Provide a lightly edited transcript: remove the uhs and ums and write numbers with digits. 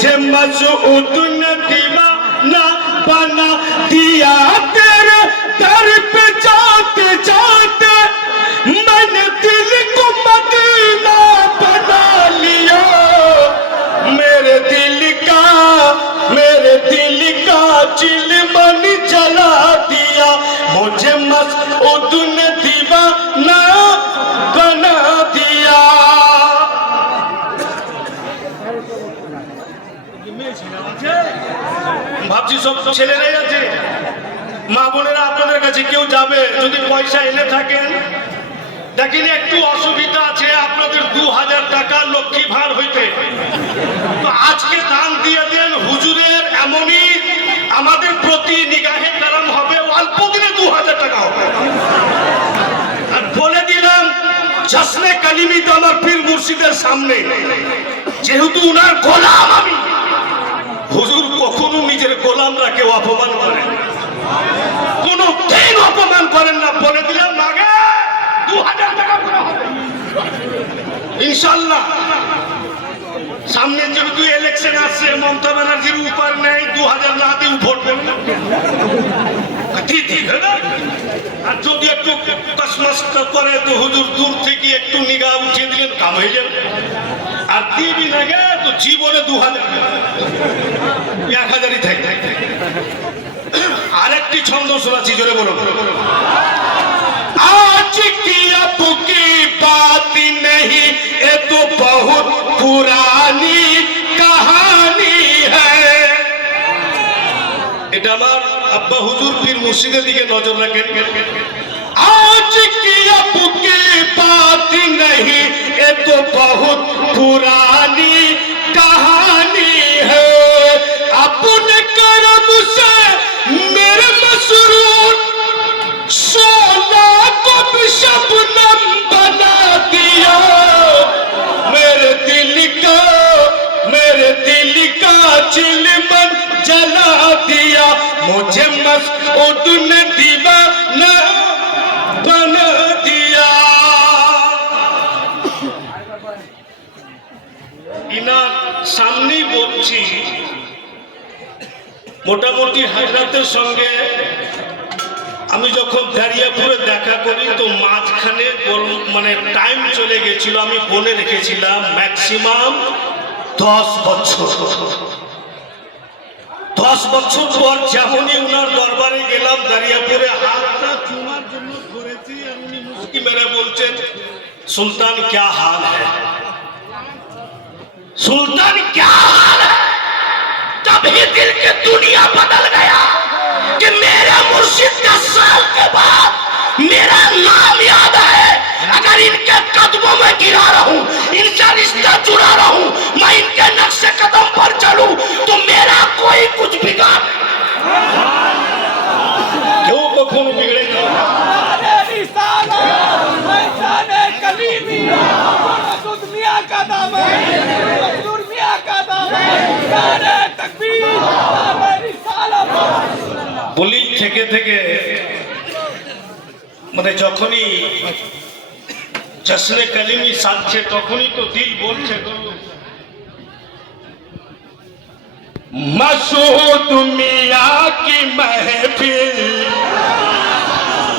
मुझे मसूद ने दीवाना बना दिया तेरे दर पे जाते जाते मैंने दिल को मदीना बना लिया मेरे दिल का चिलमन जला दिया मुझे मसूद ने दीवाना बना दिया। ভাবছি সব ছেলেরাই আছে, মা বোনেরা আপনাদের কাছে কেউ যাবে যদি পয়সা এনে থাকেন, দেখেন একটু অসুবিধা আছে আপনাদের 2000 টাকা লক্ষ্মী ভার হইতে, তো আজকে দান দিয়ে দেন। হুজুরের এমনই আমাদের প্রতি নিগাহে কারাম হবে, অল্প দিনে 2000 টাকা হবে। আর বলে দিলাম জশ্নে কালিমি তো আমার পীর মুর্শিদের সামনে, যেহেতু উনার গোলাম আমি, হুজুর কখনো নিজের গোলামরা কেউ অপমান করেন, কোন দিন অপমান করেন না। বলে দিলাম আগে 2000 টাকা করে হবে ইনশাআল্লাহ। সামনে যেহেতু ইলেকশন আসছে, মমতা ব্যানার্জির উপর নেই, 2000 না দিয়ে ভোট দেবেন। আর যদি একটু কসমস করে তো হুজুর দূর থেকে একটু নিগাহ উঠিয়ে দিলেন, কাম হয়ে যাবে। আর দিবি না গে তো জীবনে 2000 1000ই থাকে। আরেকটি ছন্দ শোনাচ্ছি, জোরে বলো। आज की अब की बात नहीं ये तो बहुत पुरानी कहानी है। এটা আমার আব্বা হুজুর পীর মুর্শিদের দিকে নজর রাখেন। आज की अब की बात नहीं ये तो बहुत पुरानी कहानी है अपने करम से मेरे मसरूर सोना को भी शबनम बना दिया मेरे दिल का चिलमन जला दिया मुझे मसूद ने दीवाना बना दिया। ইনার সামনেই বলছি, মোটামুটি হাজরাতের সঙ্গে আমি যখন দারিয়াপুরে দেখা করি তো মাঝখানে মানে টাইম চলে গেছিল, আমি বলে রেখেছিলাম ম্যাক্সিমাম 10 বছর। 10 বছর পর যেমনই উনার দরবারে গেলাম দারিয়াপুরে, হাতটা চুমার জন্য ধরেছি, উনি মুস্কি মেরে বলছেন সুলতান क्या हाल है, सुल्तान क्या हाल है। तभी दिल की दुनिया बदल गया कि मेरे मुर्शिद का साल के बाद मेरा नाम याद है। अगर इनके कदमों में गिरा रहूं, इनका रिश्ता जुड़ा रहूं, मैं इनके नक्शे कदम पर चलूं तो मेरा कोई कुछ बिगाड़ क्यों कखनो बिगड़ेगा। বলি থেকে থেকে মানে যখনই জশ্নে কালিমি সাজছে তখনই তো দিল বলছে मसूद मियां की महफिल